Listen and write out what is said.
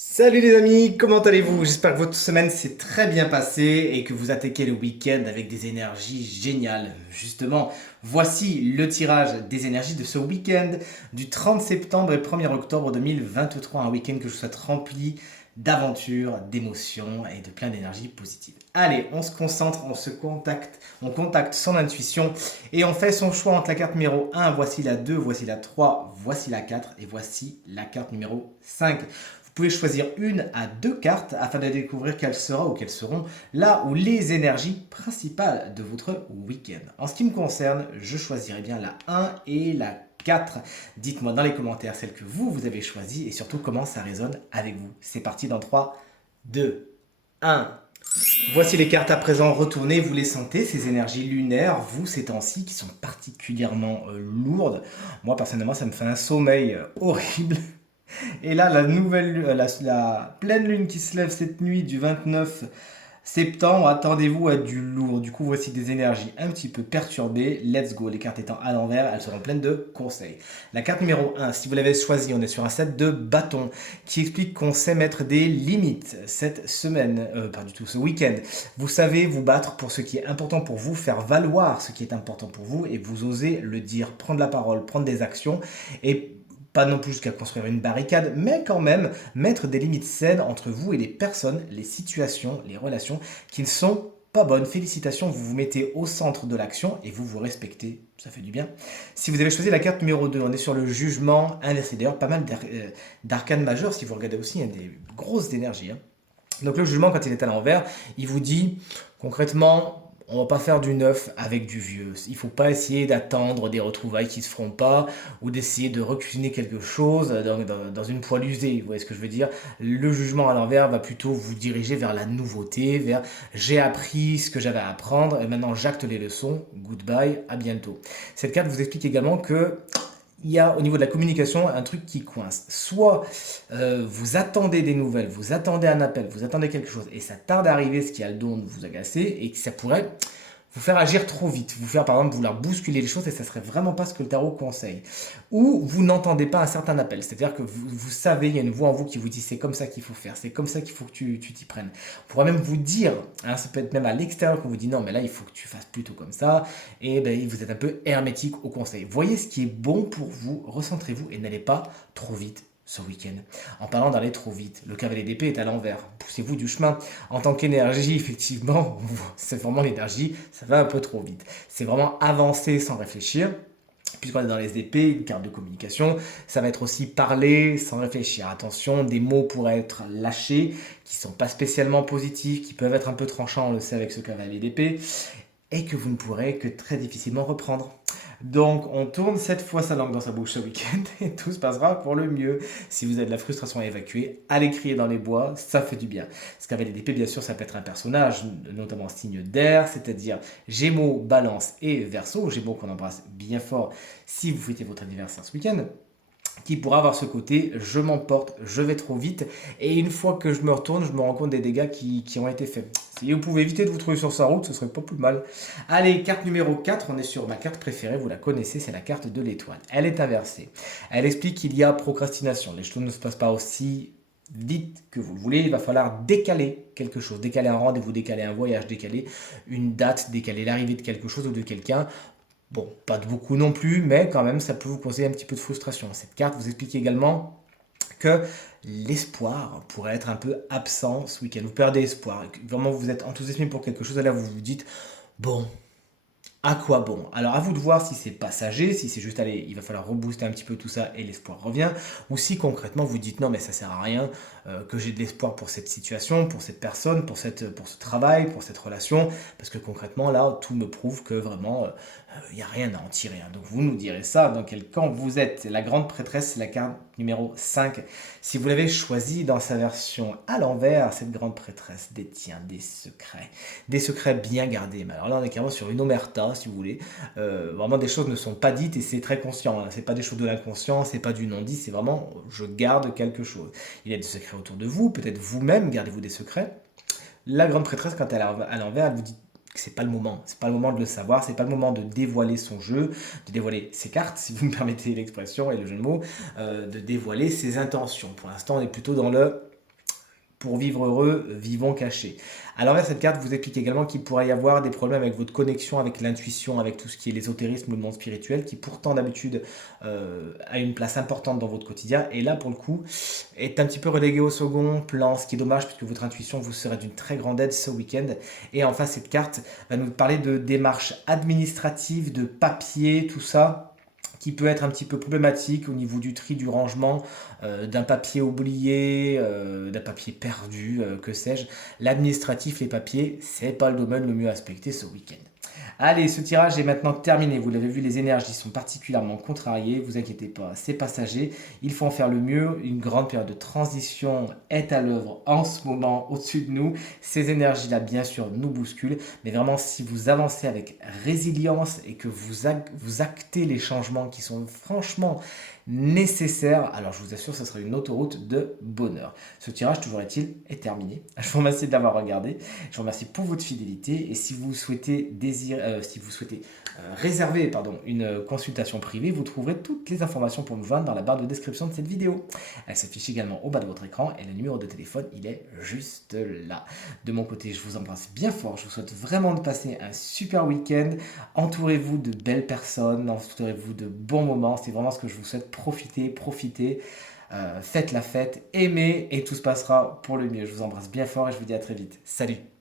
Salut les amis, comment allez-vous? J'espère que votre semaine s'est très bien passée et que vous attaquez le week-end avec des énergies géniales. Justement, voici le tirage des énergies de ce week-end du 30 septembre et 1er octobre 2023. Un week-end que je souhaite rempli d'aventures, d'émotions et de plein d'énergie positive. Allez, on se concentre, on contacte son intuition et on fait son choix entre la carte numéro 1, voici la 2, voici la 3, voici la 4 et voici la carte numéro 5. Vous pouvez choisir une à deux cartes afin de découvrir quelle sera ou quelles seront là où les énergies principales de votre week-end. En ce qui me concerne, je choisirai bien la 1 et la 4. Dites-moi dans les commentaires celle que vous avez choisie et surtout comment ça résonne avec vous. C'est parti dans 3, 2, 1. Voici les cartes à présent retournées. Vous les sentez, ces énergies lunaires, vous, ces temps-ci, qui sont particulièrement lourdes. Moi, personnellement, ça me fait un sommeil horrible. Et là, la pleine lune qui se lève cette nuit du 29 septembre, attendez-vous à du lourd. Du coup, voici des énergies un petit peu perturbées. Let's go. Les cartes étant à l'envers, elles seront pleines de conseils. La carte numéro 1, si vous l'avez choisie, on est sur un set de bâtons qui explique qu'on sait mettre des limites cette semaine, pas du tout, ce week-end. Vous savez vous battre pour ce qui est important pour vous, faire valoir ce qui est important pour vous et vous osez le dire, prendre la parole, prendre des actions et pas non plus jusqu'à construire une barricade, mais quand même mettre des limites saines entre vous et les personnes, les situations, les relations qui ne sont pas bonnes. Félicitations, vous vous mettez au centre de l'action et vous vous respectez, ça fait du bien. Si vous avez choisi la carte numéro 2, on est sur le jugement inversé. D'ailleurs, pas mal d'arcanes majeures, si vous regardez aussi, il y a des grosses énergies. Donc le jugement, quand il est à l'envers, il vous dit concrètement, on va pas faire du neuf avec du vieux. Il faut pas essayer d'attendre des retrouvailles qui se feront pas ou d'essayer de recuisiner quelque chose dans une poêle usée. Vous voyez ce que je veux dire? Le jugement à l'envers va plutôt vous diriger vers la nouveauté, vers j'ai appris ce que j'avais à apprendre et maintenant j'acte les leçons. Goodbye, à bientôt. Cette carte vous explique également que il y a au niveau de la communication un truc qui coince. Soit vous attendez des nouvelles, vous attendez un appel, vous attendez quelque chose et ça tarde à arriver, ce qui a le don de vous agacer et que ça pourrait vous faire agir trop vite, vous faire par exemple vouloir bousculer les choses et ça serait vraiment pas ce que le tarot conseille. Ou vous n'entendez pas un certain appel, c'est-à-dire que vous savez, il y a une voix en vous qui vous dit c'est comme ça qu'il faut faire, c'est comme ça qu'il faut que tu t'y prennes. On pourrait même vous dire, hein, ça peut être même à l'extérieur qu'on vous dit non mais là il faut que tu fasses plutôt comme ça et ben, vous êtes un peu hermétique au conseil. Voyez ce qui est bon pour vous, recentrez-vous et n'allez pas trop vite ce week-end. En parlant d'aller trop vite, le cavalier d'épée est à l'envers. Poussez-vous du chemin. En tant qu'énergie, effectivement, c'est vraiment l'énergie, ça va un peu trop vite. C'est vraiment avancer sans réfléchir. Puisqu'on est dans les épées, une carte de communication, ça va être aussi parler sans réfléchir. Attention, des mots pourraient être lâchés, qui ne sont pas spécialement positifs, qui peuvent être un peu tranchants, on le sait avec ce cavalier d'épée, et que vous ne pourrez que très difficilement reprendre. Donc on tourne cette fois sa langue dans sa bouche ce week-end et tout se passera pour le mieux. Si vous avez de la frustration à évacuer, allez crier dans les bois, ça fait du bien. Ce cavalier d'épée, bien sûr, ça peut être un personnage, notamment signe d'air, c'est-à-dire Gémeaux, Balance et Verseau. Gémeaux qu'on embrasse bien fort si vous fêtez votre anniversaire ce week-end, qui pourra avoir ce côté je m'emporte, je vais trop vite, et une fois que je me retourne, je me rends compte des dégâts qui ont été faits. Si vous pouvez éviter de vous trouver sur sa route, ce serait pas plus mal. Allez, carte numéro 4, on est sur ma carte préférée, vous la connaissez, c'est la carte de l'étoile. Elle est inversée. Elle explique qu'il y a procrastination. Les choses ne se passent pas aussi vite que vous le voulez, il va falloir décaler quelque chose, décaler un rendez-vous, décaler un voyage, décaler une date, décaler l'arrivée de quelque chose ou de quelqu'un. Bon, pas de beaucoup non plus, mais quand même, ça peut vous causer un petit peu de frustration. Cette carte vous explique également que l'espoir pourrait être un peu absent ce week-end. Vous perdez espoir. Vraiment, vous êtes enthousiasmé pour quelque chose, et là, vous vous dites, bon, à quoi bon? Alors à vous de voir si c'est passager, si c'est juste allez, il va falloir rebooster un petit peu tout ça et l'espoir revient, ou si concrètement vous dites non mais ça sert à rien, que j'ai de l'espoir pour cette situation, pour cette personne, pour ce travail, pour cette relation, parce que concrètement là tout me prouve que vraiment il n'y a rien à en tirer. Hein. Donc vous nous direz ça dans quel camp vous êtes. La grande prêtresse, c'est la carte numéro 5. Si vous l'avez choisie dans sa version à l'envers, cette grande prêtresse détient des secrets bien gardés. Mais alors là on est carrément sur une omerta si vous voulez. Vraiment des choses ne sont pas dites et c'est très conscient. Hein. C'est pas des choses de l'inconscient, c'est pas du non-dit, c'est vraiment je garde quelque chose. Il y a des secrets autour de vous, peut-être vous-même gardez-vous des secrets. La grande prêtresse, quand elle est à l'envers, elle vous dit que c'est pas le moment. C'est pas le moment de le savoir, c'est pas le moment de dévoiler son jeu, de dévoiler ses cartes, si vous me permettez l'expression et le jeu de mots, de dévoiler ses intentions. Pour l'instant, on est plutôt dans le Pour vivre heureux, vivons cachés. À l'envers, cette carte vous explique également qu'il pourrait y avoir des problèmes avec votre connexion, avec l'intuition, avec tout ce qui est l'ésotérisme ou le monde spirituel, qui pourtant d'habitude a une place importante dans votre quotidien. Et là, pour le coup, est un petit peu relégué au second plan, ce qui est dommage, puisque votre intuition vous serait d'une très grande aide ce week-end. Et enfin, cette carte va nous parler de démarches administratives, de papier, tout ça qui peut être un petit peu problématique au niveau du tri, du rangement, d'un papier oublié, d'un papier perdu, que sais-je. L'administratif, les papiers, c'est pas le domaine le mieux aspecté ce week-end. Allez, ce tirage est maintenant terminé. Vous l'avez vu, les énergies sont particulièrement contrariées. Vous inquiétez pas, c'est passager. Il faut en faire le mieux. Une grande période de transition est à l'œuvre en ce moment au-dessus de nous. Ces énergies-là, bien sûr, nous bousculent. Mais vraiment, si vous avancez avec résilience et que vous actez les changements qui sont franchement nécessaires, alors je vous assure, ce sera une autoroute de bonheur. Ce tirage, toujours est-il, est terminé. Je vous remercie de l'avoir regardé. Je vous remercie pour votre fidélité et si vous souhaitez, réserver une consultation privée, vous trouverez toutes les informations pour me joindre dans la barre de description de cette vidéo. Elle s'affiche également au bas de votre écran et le numéro de téléphone, il est juste là. De mon côté, je vous embrasse bien fort. Je vous souhaite vraiment de passer un super week-end. Entourez-vous de belles personnes, entourez-vous de bons moments. C'est vraiment ce que je vous souhaite. Profitez. Faites la fête, aimez et tout se passera pour le mieux. Je vous embrasse bien fort et je vous dis à très vite. Salut!